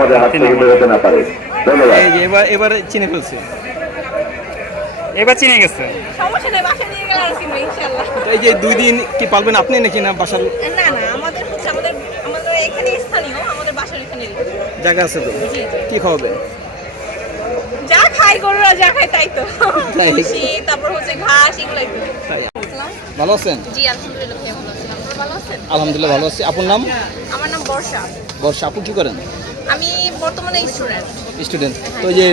আমাদের হাত থেকে বেরোতে না পারে। ধন্যবাদ। এবার এবার চিনে ফেলছে। এবার চিনে গেছে। এই যে দুই দিন কি পালবেন আপনি নাকি না বাসার না না আমাদের হচ্ছে আমাদের আমাদের এখানে স্থানীয় আমাদের বাসার এখানে। জায়গা আছে তো? কি খাওয়াবেন? যা খাই গরুরা যা খায় তাই তো। তারপর হচ্ছে ঘাস এগুলাই তো। ভালো আছেন? জি আলহামদুলিল্লাহ ভালো আছেন ভালো আছেন? আলহামদুলিল্লাহ ভালো আছি। আপনার নাম? আমার নাম বর্ষা। বর্ষা আপু কি করেন? আমি বর্তমানে স্টুডেন্ট স্টুডেন্ট। তো যে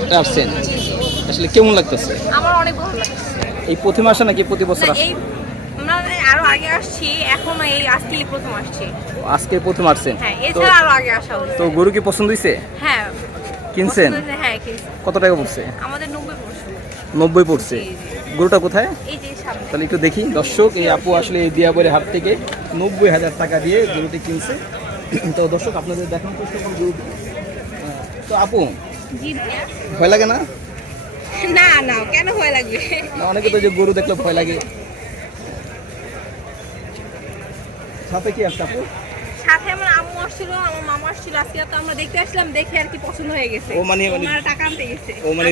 হাটে আসছেন আসলে কেমন লাগতেছে? আমার অনেক ভালো লাগছে। এই প্রথম আসা নাকি প্রতি বছর না, আসে? এই আরও আগে আসছি এখন এই আজকেই প্রথম আসছি। আজকে প্রথম আসছেন হ্যাঁ তো এছাড়া আরও আগে আসা হয়েছে। তো গরু কি পছন্দ হ্যাঁ। কিনছেন? হ্যাঁ কিনছি। কত টাকা পড়ছে? আমাদের পড়ছে। গরুটা কোথায়? এই যে সামনে। তাহলে একটু দেখি। দর্শক এই আপু আসলে এই হাট থেকে নব্বই হাজার টাকা দিয়ে গরুটি কিনছে। তো দর্শক আপনাদের দেখানোর চেষ্টা গরুটি তো আপু ভয় লাগে না? না না কেন ভয় লাগবে? অনেকে তো যে গরু দেখলে ভয় লাগে। সাথে কি আছে আপু? সাথে আমার আম্মু আসছিল আমার মামা আসছিল আজকে তো আমরা দেখতে আসলাম দেখে আর কি পছন্দ হয়ে গেছে। ও মানে- মানে- টাকা আনতে গেছে। ও মানে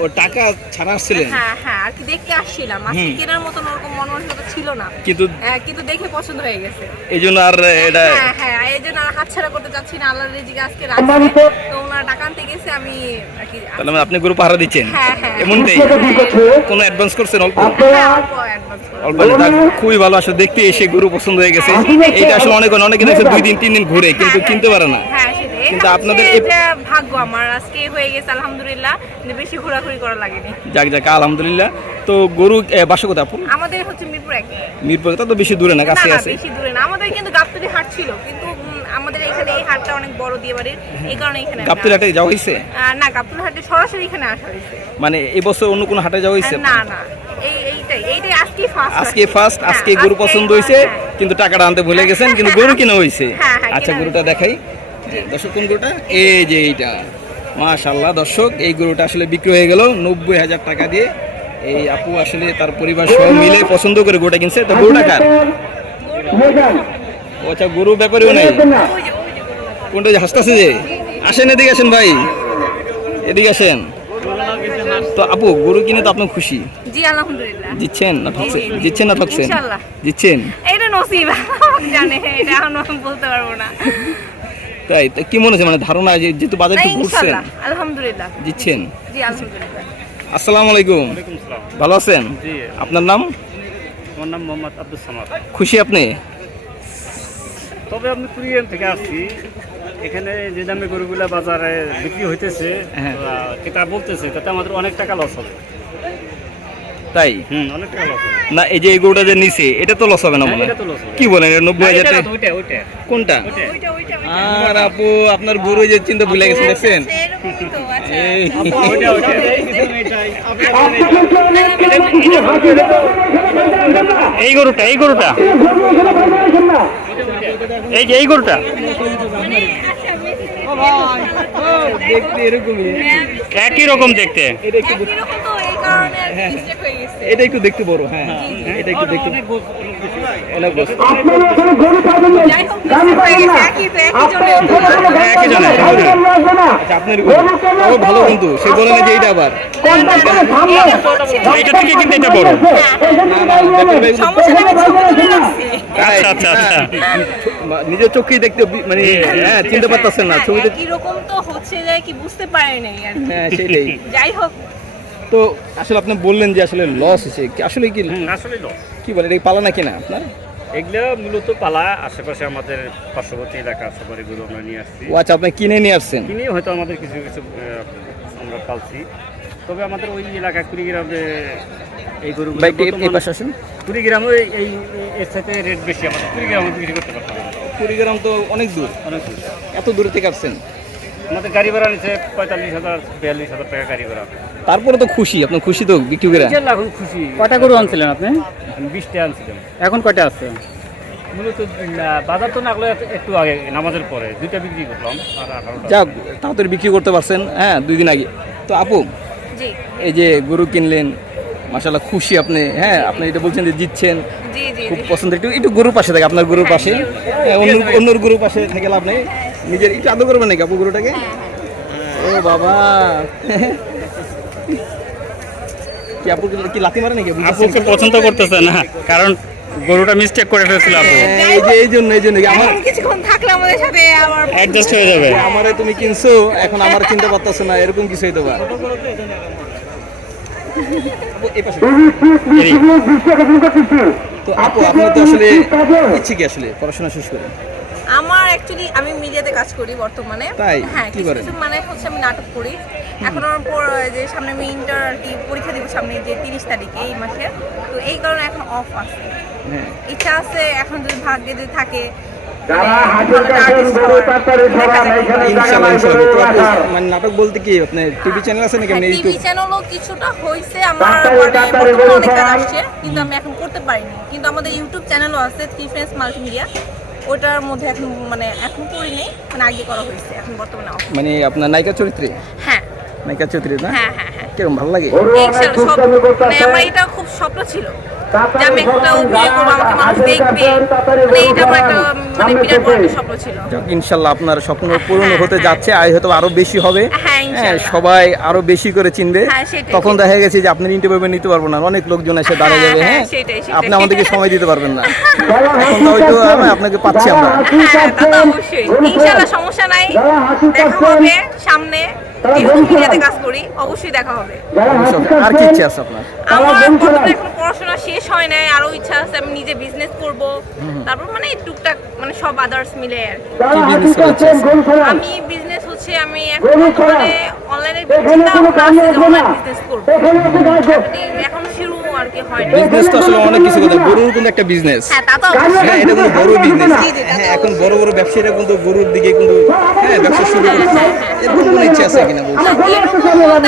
ও টাকা ছাড়া আসছিলেন? হ্যাঁ হ্যাঁ আর কি দেখতে আসছিলাম। আজকে কেনার মতন ওরকম মন মানসিকতা ছিল না। কিন্তু হ্যাঁ, কিন্তু দেখে পছন্দ হয়ে গেছে। এই জন্য আর এটা হ্যাঁ হ্যাঁ এই জন্য আর হাতছাড়া করতে চাচ্ছি না। আল্লাহর রিজিকে আজকে রাখছে। তো ওনারা টাকা আনতে গেছে আমি আর কি তাহলে মানে আপনি গরু পাহারা দিচ্ছেন? হ্যাঁ, হ্যাঁ। এমনটাই? কোনো অ্যাডভান্স করছেন অল্প? হ্যাঁ, অল্প যাক, খুবই ভালো আসলে দেখতে এসে গরু পছন্দ হয়ে গেছে। এইটা আসলে অনেক অনেকে দেখছে দুই দিন তিন দিন ঘুরে কিন্তু হ্যাঁ, কিনতে পারে না। হ্যাঁ কিন্তু আপনাদের ভাগ্য আমার। আজকে হয়ে গেছে আলহামদুলিল্লাহ বেশি ঘোরাঘুরি করা লাগেনি। যাক যাক আলহামদুলিল্লাহ। তো গরু বাসা কোথায় আপু? আমাদের হচ্ছে মিরপুর এক। মিরপুর তো বেশি দূরে না কাছে আছে। বেশি দূরে না। আমাদের কিন্তু গাবতলি হাট ছিল কিন্তু আমাদের এখানে এই হাটটা অনেক বড় দিয়ে বাড়ির এই কারণে এখানে গাবতলি হাটে যাওয়া হয়েছে? না গাবতলি হাটে সরাসরি এখানে আসা হয়েছে। মানে এই বছর অন্য কোনো হাটে যাওয়া হয়েছে? না না। আজকে ফার্স্ট আজকে ফার্স্ট আজকে গরু পছন্দ হয়েছে কিন্তু টাকাটা আনতে ভুলে গেছেন কিন্তু গরু কিনা হয়েছে। হ্যাঁ, হ্যাঁ, আচ্ছা গরুটা দেখাই। দর্শক কোন গরুটা এই যে এইটা। মাশাল্লাহ দর্শক এই গরুটা আসলে বিক্রি হয়ে গেল নব্বই হাজার টাকা দিয়ে। এই আপু আসলে তার পরিবার সহ মিলে পছন্দ করে গরুটা কিনছে। তো গরুটা কার? আচ্ছা গরু ব্যাপারেও নেই? কোনটা যে হাসতেছে যে? আসেন এদিকে আসেন ভাই। এদিকে আসেন। তো আপু গরু কিনে তো আপনার খুশি? জি আলহামদুলিল্লাহ। জিতছেন না ঠকছেন। জিতছেন না ঠকছেন ইনশাল্লাহ। জিতছেন এটা নসিব জানে এটা এখন আমি বলতে পারব না। তাই তো কি মনে হচ্ছে মানে ধারণা যে যেহেতু বাজার একটু ঘুরছেন? আলহামদুলিল্লাহ। জিতছেন জি আলহামদুলিল্লাহ। আসসালামু আলাইকুম। ভালো আছেন? আপনার নাম? আমার নাম মোহাম্মদ আব্দুল সামাদ। খুশি আপনি? তবে আমি কুড়িয়ান থেকে আসছি। এখানে যে দামে গরুগুলা বাজারে বিক্রি হইতেছে হ্যাঁ। এটা বলতেছে তাতে আমাদের অনেক টাকা লস হবে। তাই? অনেক টাকা লস হবে। না এই যে এই গরুটা যে নিছে এটা তো লস হবে না হ্যাঁ, মনে। কি বলেন নব্বই হাজার কোনটা? আর আপু আপনার গরু যে চিন্তা ভুলে দেখছেন? আচ্ছা। এই, গরুটা এই গরুটা? এই যে এই গরুটা? মানে দেখতে এরকমই একই রকম দেখতে। এটা একটু একই রকম তো এই কারণে আর কি mistake হয়ে গেছে। এটা একটু দেখতে বড় হ্যাঁ এটা একটু দেখতে অনেক বড় হয়ে একই আপনার ও ভালো কিন্তু সে বলে না যে এইটা আবার। এটা থেকে কিন্তু এটা বড়। আচ্ছা আচ্ছা আচ্ছা। নিজের চোখেই দেখতে মানে হ্যাঁ চিনতে পারতেছেন না ছবিতে একই রকম তো হচ্ছে যে কি বুঝতে পারে নাই আর কি। হ্যাঁ সেটাই। যাই হোক। তো আসলে আপনি বললেন যে আসলে লস হয়েছে। কি- আসলে কি আসলে লস কি বলেন এটা কি পালা নাকি না আপনার? এগুলো মূলত পালা। আশেপাশে আমাদের পার্শ্ববর্তী এলাকা সবারই গরু আমরা নিয়ে আসছি। ও আচ্ছা আপনি কিনে নিয়ে আসছেন? কিনে হয়তো আমাদের কিছু কিছু আমরা পালছি। তবে আমাদের ওই এলাকা কুড়িগ্রামে এই গরু ভাই একটু এই- এই পাশে আসেন। কুড়িগ্রামে এই এই- এর সাথে রেট বেশি আমাদের কুড়িগ্রামে বিক্রি করতে পারতাম না। কুড়িগ্রাম তো অনেক দূর। অনেক দূর। এত দূর থেকে আসছেন? আমাদের গাড়ি ভাড়া নিচ্ছে পঁয়তাল্লিশ হাজার বিয়াল্লিশ হাজার টাকা গাড়ি ভাড়া। তারপরে তো খুশি আপনার খুশি তো বিক্রি করে? এখন খুশি। কয়টা গরু আনছিলেন আপনি? বিশটা আনছিলাম। এখন কয়টা আছে? মূলত বাজার তো নাগলো একটু আগে নামাজের পরে দুইটা বিক্রি করলাম আর যাক তাড়াতাড়ি বিক্রি করতে পারছেন হ্যাঁ দুই দিন আগে। তো আপু এই যে গরু কিনলেন মাসাল্লাহ খুশি আপনি হ্যাঁ আপনি এটা বলছেন যে জিতছেন খুব পছন্দ একটু একটু গরুর পাশে থাকে আপনার গরুর পাশে। হ্যাঁ, অন্য অন্যর গরুর পাশে থেকে লাভ নেই। নিজের একটু আদর করবেন নাকি আপু গরুটাকে? ও বাবা। কি আপু কি লাথি মারে নাকি আপুকে পছন্দ করতেছে না কারণ গরুটা মিস্টেক করে ফেলছিল আপু। হ্যাঁ, এই যে এই জন্য এই জন্য। আমার কিছুক্ষণ থাকলে আমাদের সাথে আবার অ্যাডজাস্ট হয়ে যাবে। আমারে তুমি কিনছো এখন আমার চিন্তা পারতেছো না এরকম কিছু হইতে পারে। তো আপু আপনি তো আসলে ইচ্ছে কি আসলে? পড়াশোনা শেষ করে আমার অ্যাকচুয়ালি আমি মিডিয়াতে কাজ করি বর্তমানে। তাই? হ্যাঁ কি কিছু করেন? কিছু মানে হচ্ছে আমি নাটক করি। এখন আমার পর- যে সামনে আমি ইন্টার আর কি পরীক্ষা দিব সামনে যে তিরিশ তারিখে এই মাসে। তো এই কারণে এখন অফ আছে। হ্যাঁ। ইচ্ছা আছে এখন যদি ভাগ্যে যদি থাকে তো আপু, মানে নাটক বলতে কি? আপনার টিভি চ্যানেল আছে নাকি? আপনি টিভি চ্যানেলও কিছুটা হয়েছে আমার মানে ডাক্তারে বর্তমানে বলে অনেক আসছে কিন্তু আমি এখন করতে পারিনি। কিন্তু আমাদের ইউটিউব চ্যানেলও আছে থ্রি মাল্টিমিডিয়া ওটার মধ্যে এখন মানে এখন করি নেই মানে আগে করা হয়েছে এখন বর্তমানে মানে আপনার নায়িকা চরিত্রে? হ্যাঁ। নায়িকা চরিত্রে না? হ্যাঁ হ্যাঁ হ্যাঁ। কীরকম ভালো লাগে? মানে আমার এটা খুব স্বপ্ন ছিল। যে আমি একটা অভিনয় করব আমাকে মানুষ দেখবে। মানে এটা আমার একটা সরান। মানে বিরাট বড় একটা স্বপ্ন ছিল। ইনশাল্লাহ আপনার স্বপ্ন পূরণ হ্যাঁ, হতে হ্যাঁ। যাচ্ছে আয় হয়তো আরও বেশি হবে। হ্যাঁ, সবাই আরও বেশি করে চিনবে। তখন দেখা গেছে যে আপনি ইন্টারভিউ নিতে পারব না। অনেক লোকজন এসে দাঁড়িয়ে হ্যাঁ, যাবে হ্যাঁ। আপনি আমাদেরকে সময় দিতে পারবেন না। তো হয়তো আপনাকে পাচ্ছি আমরা। অবশ্যই। সমস্যা নাই। দেখা হবে সামনে। কাজ করি অবশ্যই দেখা হবে। আর কি ইচ্ছে আছে আপনার? আমার এখন পড়াশোনা শেষ হয় নাই আরও ইচ্ছা আছে আমি নিজে বিজনেস করব। তারপর মানে টুকটাক মানে সব আদার্স মিলে আর। আমি বিজনেস হচ্ছে আমি এখন সরান। অনলাইনে এখানে বিজনেস করব শুরু আর কি হয় বিজনেস তো আসলে অনেক কিছু কথা গরুর কিন্তু একটা বিজনেস হ্যাঁ তা তো অবশ্যই। হ্যাঁ এটা কোনো বড় বিজনেস হ্যাঁ এখন বড় বড় ব্যবসায়ীরা কিন্তু গরুর দিকে কিন্তু হ্যাঁ ব্যবসা শুরু করছে এরকম কোনো ইচ্ছে আছে কিনা বলছি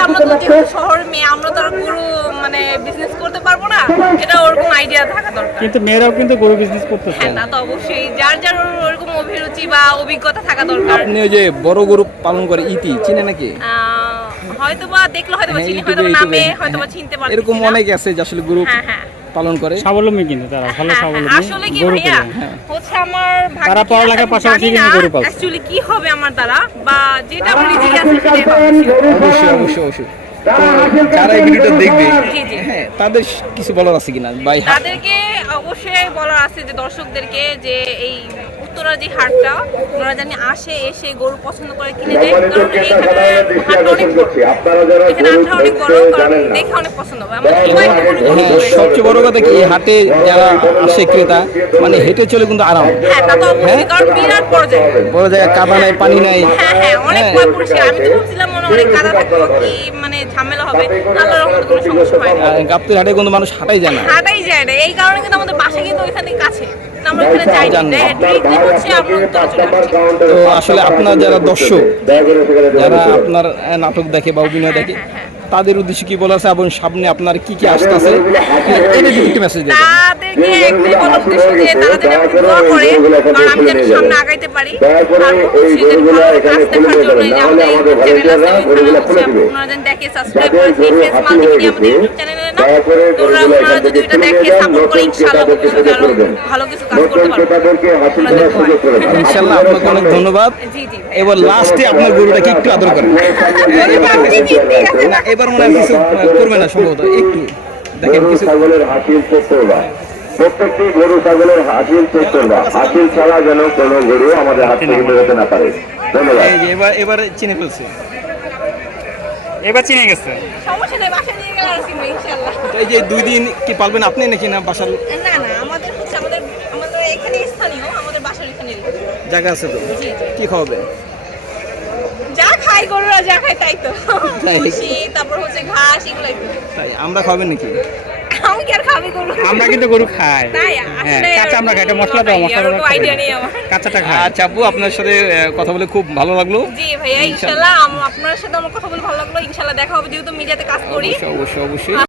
আমরা তো মেয়ে আমরা তো আর পুরো মানে বিজনেস করতে পারব না এটা ওরকম আইডিয়া থাকা দরকার। কিন্তু মেয়েরাও কিন্তু গরু বিজনেস করতেছে। হ্যাঁ তা তো অবশ্যই। যার যার ওরকম অভিরুচি বা অভিজ্ঞতা থাকা দরকার। আপনি ওই যে বড় গরু পালন করে ইতি চিনে নাকি? হয়তো বা দেখলে হয়তো বা হ্যাঁ, চিনি হয়তো নামে হয়তো বা হ্যাঁ। চিনতে পারছি এরকম না। অনেক আছে যে আসলে গরু হ্যাঁ হ্যাঁ। পালন করে। স্বাবলম্বী কিন্তু তারা ভালো হ্যাঁ, হ্যাঁ, স্বাবলম্বী। আসলে কি গরু ভাইয়া? পালন হ্যাঁ। হচ্ছে আমার তারা পড়ালেখার পাশাপাশি কিন্তু গরু পালছে। Actually কি হবে আমার দ্বারা? বা যেটা আমার রিজিকে আছে অবশ্যই অবশ্যই অবশ্যই। যারা এই ভিডিওটা দেখবে? হ্যাঁ তাদের কিছু বলার আছে কিনা? ভাই তাদেরকে অবশ্যই বলার আছে যে দর্শকদেরকে যে এই উত্তরা যে হাটটা ওনারা জানি আসে এসে গরু পছন্দ করে কিনে যায় কারণ এইখানে হাটটা অনেক বড়। এখানে গরু হাটটা অনেক বড় কারণ দেখে অনেক পছন্দ হবে। আমরা। সবচেয়ে বড় কথা কি হাটে যারা আসে ক্রেতা মানে হেঁটে চলে কিন্তু আরাম। হ্যাঁ তা তো অবশ্যই কারণ বিরাট বড় জায়গায় কাদা নাই পানি নাই। হ্যাঁ হ্যাঁ অনেক হ্যাঁ। ভয় পরিষ্কার আমি তো ভাবছিলাম মনে অনেক কাদা থাকব কি মানে ঝামেলা হবে। আল্লাহর রহমতে কোনো সমস্যা হয় না। গাপ্তির হাটে কিন্তু মানুষ হাঁটাই যায় না। হাটাই যায় না। এই কারণে কিন্তু আমাদের বাসা কিন্তু ওইখানে কাছে। আসছি তো আসলে আপনার যারা দর্শক যারা আপনার নাটক দেখে বা অভিনয় দেখে হ্যাঁ, হ্যাঁ। তাদের উদ্দেশ্যে কি বলা আছে এবং সামনে আপনার কি কি আসতেছে? এটা যদি একটু মেসেজ দেবেন তাদেরকে একটাই বলার উদ্দেশ্য যে তারা যেন একটু দোয়া করে কারণ আমি যেন সামনে আগাইতে পারি যেন গরুগুলো ভালো কাজ দেখার জন্য যে না হলে আমাদের আমাদের ইউটিউব চ্যানেল আছে ওইখানে হচ্ছে আপনারা যেন দেখে সাবস্ক্রাইব করে থ্রি ফেস হাসি মাল্টিমিডিয়া আমাদের ইউটিউব চ্যানেলে না দয়া করে তো ওরা গরুগুলো ওনারা এখান যদি থেকে দেখে সাপোর্ট করে ইনশাআল্লাহ ভবিষ্যতে আরও ভালো কিছু কাজ করতে পারব। আপনাকে অনেক ধন্যবাদ। জি জি। এবার লাস্টে আপনার গরুটাকে একটু আদর করেন। না এবার মনে হয় কিছু করবে না সম্ভবত একটু দেখেন কিছু ছাগলের চেক করবা প্রত্যেকটি গরু ছাগলের হাসিল চেক করবা। হাসিল ছাড়া যেন কোনো গরু আমাদের হাত থেকে বেরোতে না পারে। ধন্যবাদ। এবার এবার চিনে ফেলছে। এবার চিনে গেছে। এই যে দুই দিন কি পালবেন আপনি নাকি না বাসার না না আমাদের হচ্ছে আমাদের আমাদের এখানে স্থানীয় আমাদের বাসার এখানে জায়গা আছে তো? কি খাওয়াবে? যা খাই গরুরা যা খায় তাই তো। তাই? তারপর হচ্ছে ঘাস এগুলাই তাই আমরা খাওয়াবেন নাকি? কি আর খাবি গরু আমরা কিন্তু গরু খাই। হ্যাঁ কাঁচা আমরা খাই। এটা মশলা দাও মশলা আইডিয়া নেই আমার। কাঁচাটা খাই। আচ্ছা আপু আপনার সাথে আহ, কথা বলে খুব ভালো লাগল। জি ভাইয়া ইনশাল্লাহ। আপনার সাথে আমার কথা বলে ভালো লাগল। ইনশাল্লাহ দেখা হবে যেহেতু মিডিয়াতে কাজ করি। অবশ্যই অবশ্যই।